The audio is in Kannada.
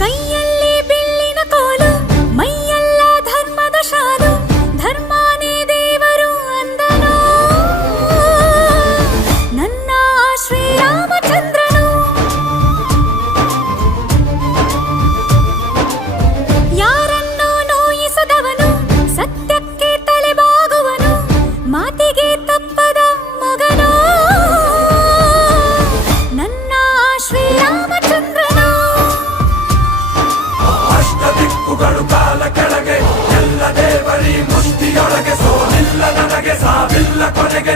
ಕೈಯಲ್ಲಿ ಬೆಳ್ಳಿನ ಕೋಲು, ಮೈಯೆಲ್ಲ ಧರ್ಮದ ಶಾಲು, ಧರ್ಮನೇ ದೇವರು ಅಂದನು ನನ್ನ ಶ್ರೀರಾಮಚಂದ್ರನು. ಯಾರನ್ನೂ ನೋಯಿಸದವನು, ಸತ್ಯಕ್ಕೆ ತಲೆಬಾಗುವನು, ಮಾತಿಗೆ ತಪ್ಪದ ಮಗನು ನನ್ನ ಶ್ರೀರಾಮಚಂದ್ರನು. ಅಷ್ಟ ದಿಕ್ಕುಗಳು ಕಾಲ ಕೆಳಗೆ, ಎಲ್ಲ ದೇವರಿ ಮುಷ್ಟಿಯೊಳಗೆ, ಸೋಲಿಲ್ಲ ನನಗೆ ಸಾವಿಲ್ಲ ಕೊನೆಗೆ.